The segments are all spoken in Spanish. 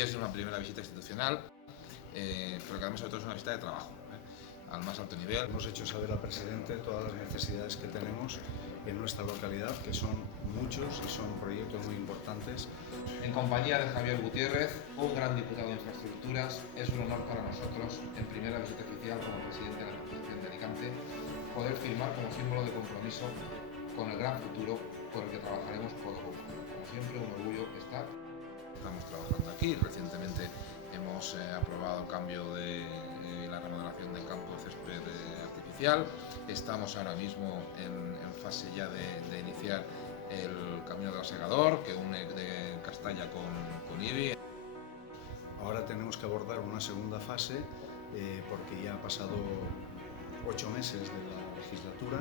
Castalla es una primera visita institucional, pero que además sobre todo es una visita de trabajo, al más alto nivel. Hemos hecho saber al presidente todas las necesidades que tenemos en nuestra localidad, que son muchos y son proyectos muy importantes. En compañía de Javier Gutiérrez, un gran diputado de Infraestructuras, es un honor para nosotros, en primera visita oficial como presidente de la Diputación de Alicante, poder firmar como símbolo de compromiso con el gran futuro por el que trabajaremos codo a codo. Como siempre, un orgullo estar. Estamos trabajando aquí. Recientemente hemos aprobado el cambio de la remodelación del campo de césped artificial. Estamos ahora mismo en fase ya de iniciar el camino del segador que une de Castalla con Ibi. Ahora tenemos que abordar una segunda fase porque ya ha pasado 8 meses de la legislatura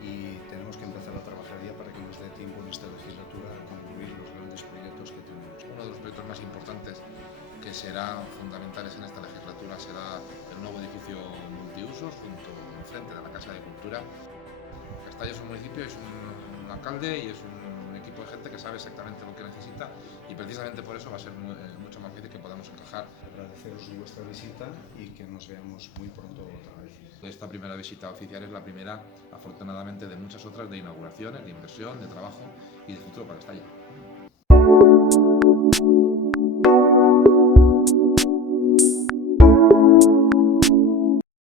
y tenemos que empezar a trabajar ya para que nos dé tiempo en esta legislatura a concluir los grandes proyectos que tenemos. Uno de los proyectos más importantes que serán fundamentales en esta legislatura será el nuevo edificio multiusos junto enfrente de la Casa de Cultura. Castalla es un municipio, es un alcalde y es un equipo de gente que sabe exactamente lo que necesita y precisamente por eso va a ser mucho más difícil que podamos encajar. Agradeceros vuestra visita y que nos veamos muy pronto otra vez. Esta primera visita oficial es la primera, afortunadamente, de muchas otras de inauguraciones, de inversión, de trabajo y de futuro para Castalla.